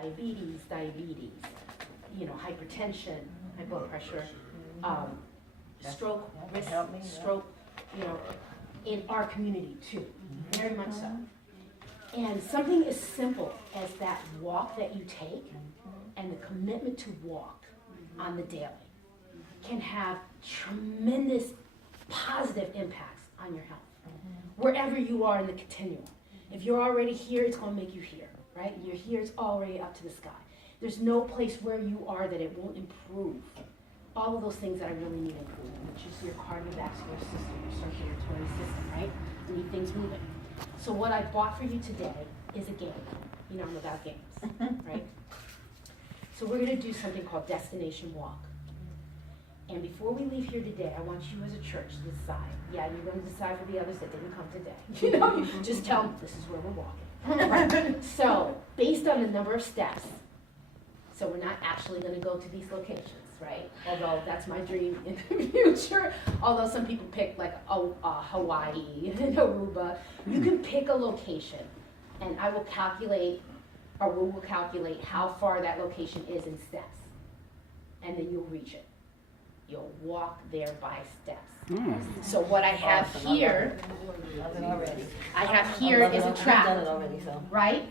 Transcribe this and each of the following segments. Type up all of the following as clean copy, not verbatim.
diabetes, hypertension, high blood pressure, stroke, risk, stroke, in our community too, very much so. And something as simple as that walk that you take and the commitment to walk on the daily can have tremendous positive impacts on your health, wherever you are in the continuum. If you're already here, it's going to make you here, right? You're here, it's already up to the sky. There's no place where you are that it won't improve all of those things that I really need improvement, which is your cardiovascular system, your circulatory system, right? You need things moving. So what I bought for you today is a game. You know I'm about games, right? So we're going to do something called Destination Walk. And before we leave here today, I want you as a church to decide. Yeah, you're going to decide for the others that didn't come today. Just tell them this is where we're walking. Right? So based on the number of steps, so we're not actually going to go to these locations, right? Although that's my dream in the future. Although some people pick like Hawaii and Aruba. You can pick a location, and I will calculate, or we will calculate how far that location is in steps. And then you'll reach it. You'll walk there by steps. So what I have here, I have here is a tracker, right?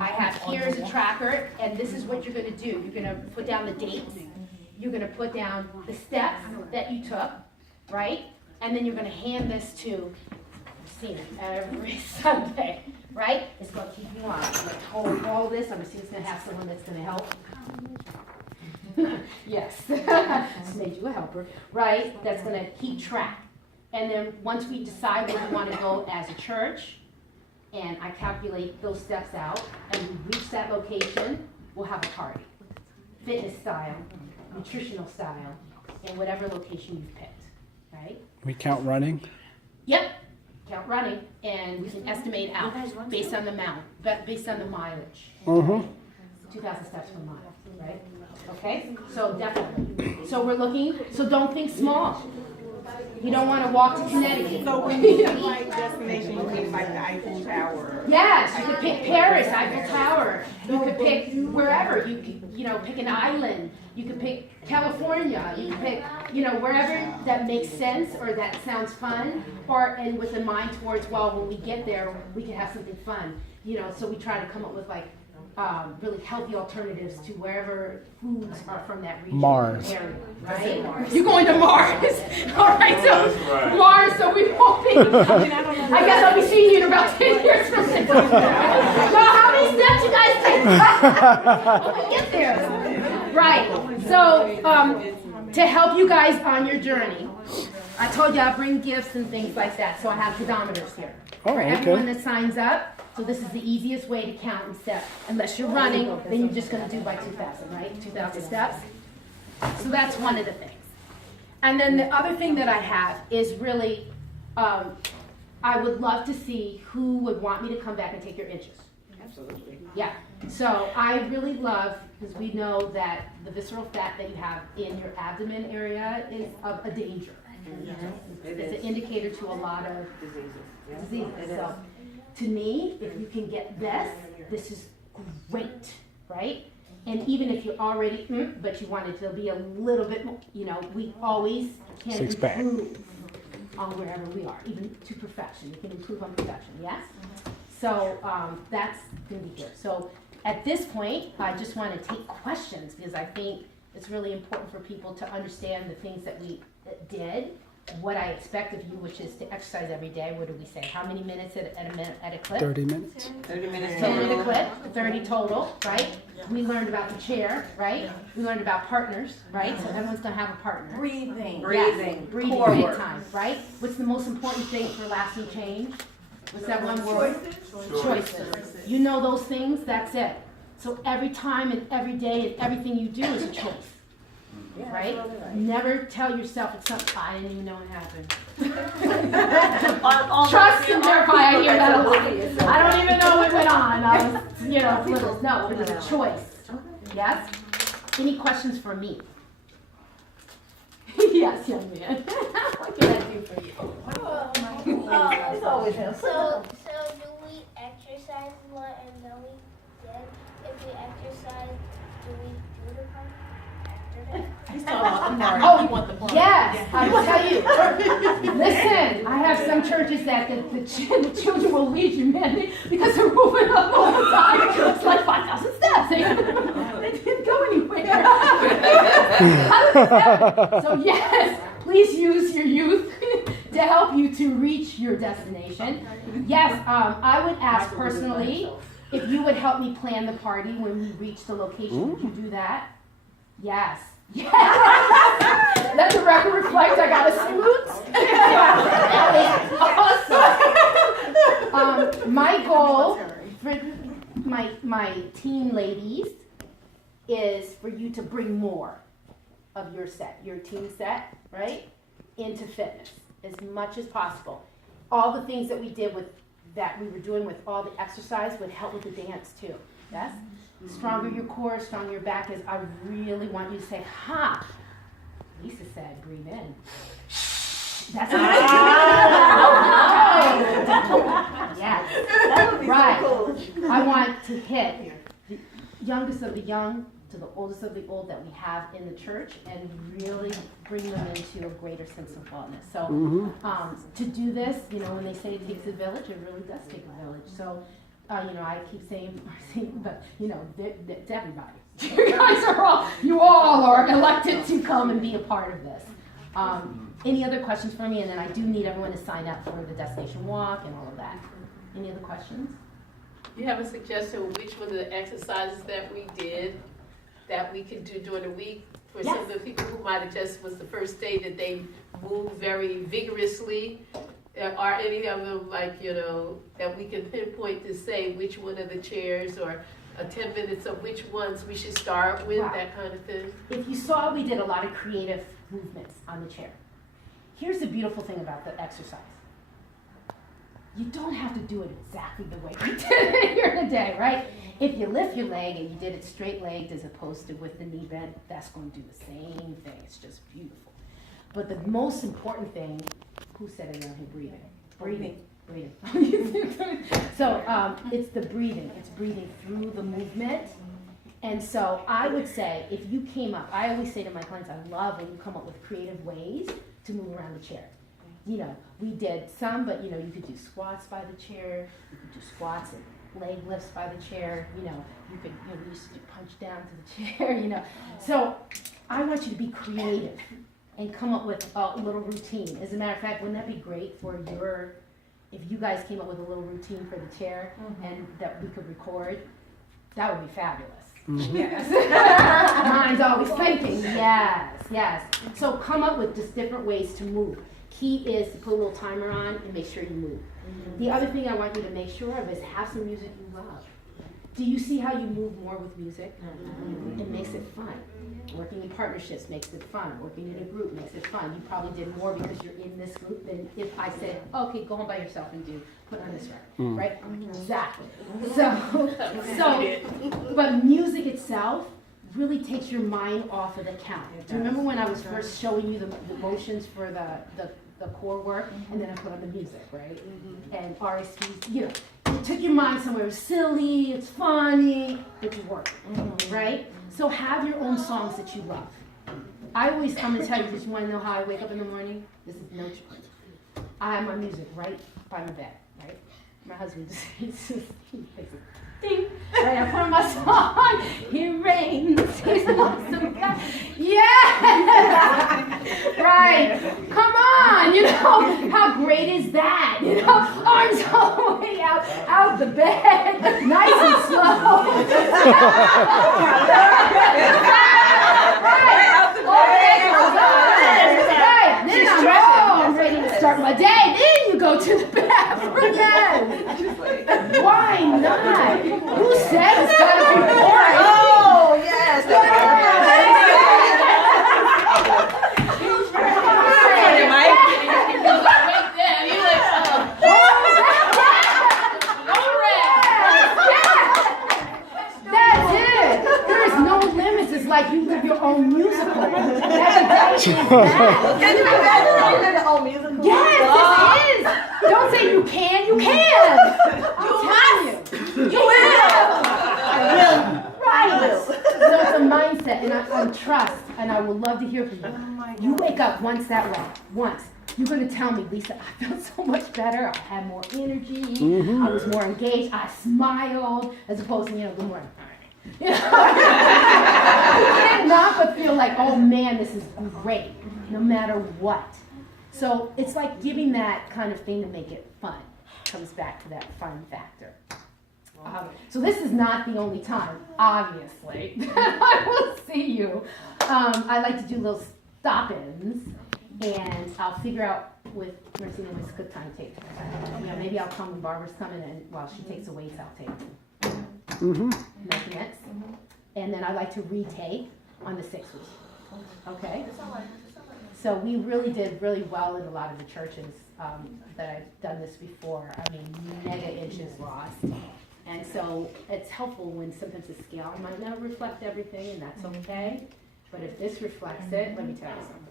I have here is a tracker, and this is what you're going to do. You're going to put down the dates. You're going to put down the steps that you took, right? And then you're going to hand this to Christina every Sunday, right? It's going to keep you on. I'm going to hold all this. I'm assuming it's going to have someone that's going to help. Yes, just made you a helper, right? That's going to keep track. And then once we decide where we want to go as a church, and I calculate those steps out, and we reach that location, we'll have a party. Fitness style, nutritional style, and whatever location you've picked, right? We count running? Yep, count running, and we can estimate out based on the based on the mileage. 2,000 steps per mile, right? Okay, so definitely. So we're looking, so don't think small. You don't want to walk to Connecticut. So when you pick like destination, you pick like the Eiffel Tower. Yes, you could pick Paris, Eiffel Tower. You could pick wherever. You could, pick an island. You could pick California. You could pick, wherever that makes sense or that sounds fun, and with a mind towards, well, when we get there, we can have something fun. So we try to come up with like really healthy alternatives to wherever foods are from that region. Mars. Area, right? You're going to Mars. All right, so Mars, so we won't be. I guess I'll be seeing you in about 10 years from now. So how many steps you guys take? When we get there. Right. So to help you guys on your journey, I told you I bring gifts and things like that. So I have pedometers here. Oh, For okay. everyone that signs up. So this is the easiest way to count and step. Unless you're running, then you're just going to do by 2,000, right? 2,000 steps. So that's one of the things. And then the other thing that I have is really, I would love to see who would want me to come back and take your inches. Absolutely. Yeah. So I really love, because we know that the visceral fat that you have in your abdomen area is of a danger. It's an indicator to a lot of diseases. So to me, if you can get this is great, right? And even if you're already, but you want it to be a little bit more, we always can Six-pack. improve on wherever we are, even to perfection. We can improve on perfection, yes? So that's going to be here. So at this point, I just want to take questions because I think it's really important for people to understand the things that we did, what I expect of you, which is to exercise every day. What do we say? How many minutes at a clip? 30 minutes. 30 minutes. Total the clip, 30 total, right? We learned about the chair, right? We learned about partners, right? So everyone's going to have a partner. Breathing. Yes, breathing Core big work. time, right? What's the most important thing for lasting change? What's that one word? Choices. You know those things, that's it. So every time and every day and everything you do is a choice. Right? Never tell yourself it's something I didn't even know it happened. Trust and verify. I hear that a lot. I don't even know what went on. I was, little. No, it was a choice. Yes? Any questions for me? Yes, young man. What can I do for you? It's always him. So do we exercise more and then we get if we exercise do we do the party after that? He's talking about the party. Oh, You want the party. yes, I will tell you. Listen, I have some churches that the children will leave humanity because they're moving up all the time. It's like 5,000 steps. They didn't go anywhere. So yes, please use your youth to help you to reach your destination. Yes, I would ask personally if you would help me plan the party when we reach the location. Would you do that? Yes. Yes. Let the record reflect I got a salute. That was awesome. My goal for my teen ladies is for you to bring more of your set, your teen set, right, into fitness as much as possible. All the things that we did with that we were doing with all the exercise would help with the dance too. Yes? Stronger your core, stronger your back is. I really want you to say, ha. Lisa said, breathe in. That's what yes. That would be Right. so cool. I want to hit the youngest of the young to the oldest of the old that we have in the church and really bring them into a greater sense of wellness. So to do this, when they say it takes a village, it really does take a village. So, I keep saying, but, it's everybody. You guys you all are elected to come and be a part of this. Any other questions for me? And then I do need everyone to sign up for the destination walk and all of that. Any other questions? You have a suggestion of which one of the exercises that we did that we could do during the week for some of the people who might have just was the first day that they moved very vigorously? Are any of them that we can pinpoint to say which one of the chairs or 10 minutes of which ones we should start with, that kind of thing? If you saw, we did a lot of creative movements on the chair. Here's the beautiful thing about the exercise. You don't have to do it exactly the way we did it here today, right? If you lift your leg and you did it straight legged as opposed to with the knee bent, that's going to do the same thing. It's just beautiful. But the most important thing, who said it around here? Breathing. So it's the breathing. It's breathing through the movement. And so I would say if you came up, I always say to my clients, I love when you come up with creative ways to move around the chair. We did some, but you could do squats by the chair, you could do squats and leg lifts by the chair, you could we used to punch down to the chair, So I want you to be creative and come up with a little routine. As a matter of fact, wouldn't that be great for if you guys came up with a little routine for the chair and that we could record? That would be fabulous. Yes. Mine's always thinking, yes. So come up with just different ways to move. Key is to put a little timer on and make sure you move. The other thing I want you to make sure of is have some music you love. Do you see how you move more with music? It makes it fun. Working in partnerships makes it fun. Working in a group makes it fun. You probably did more because you're in this group than if I said, okay, go home by yourself and put on this record, right? Exactly. But music itself really takes your mind off of the count. Do you remember when I was first showing you the motions for the core work, and then I put on the music, right? And RSVs, it took your mind somewhere. It's silly, it's funny, it's work, right? So have your own songs that you love. I always come and tell you, because you want to know how I wake up in the morning? This is no choice. I have my music right by my bed, right? My husband just he plays it. Ding. Right, I put on my song. He reigns. He's an awesome guy. Yeah. Right. Come on. How great is that? Arms all the way out the bed, nice and slow. Right. Then I'm ready to start my day. Then you go to the bathroom. Yes. Why not? Who said it's gotta be boring? Oh, yes. That's it. There's no limits. It's like you live your own musical. That's Can you imagine your own musical? Yes, this is. Don't say you can. You can. I'm telling you. You will. I will. Right. So it's said, and I'm trust, and I would love to hear from you. You wake up once that way, once. You're going to tell me, Lisa, I felt so much better. I had more energy. I was more engaged. I smiled, as opposed to, good morning. You know? You can't not but feel like, oh man, this is great, no matter what. So it's like giving that kind of thing to make it fun. Comes back to that fun factor. So this is not the only time, obviously, that I will see you. I like to do little stop-ins, and I'll figure out with Mercy when it's a good time to take. Maybe I'll come when Barbara's coming, and while she takes the weights, I'll take measurements. And then I like to retake on the 6th week. Okay? So we really did really well in a lot of the churches that I've done this before. I mean, mega inches lost. And so it's helpful when sometimes the scale might not reflect everything, and that's okay. But if this reflects it, let me tell you something.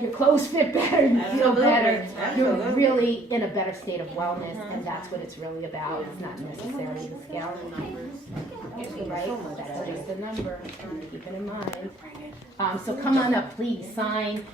Your clothes fit better, you feel better, you're really in a better state of wellness, and that's what it's really about. It's not necessarily the scale and numbers. Right? That's just the number. Keep it in mind. So come on up, please, sign.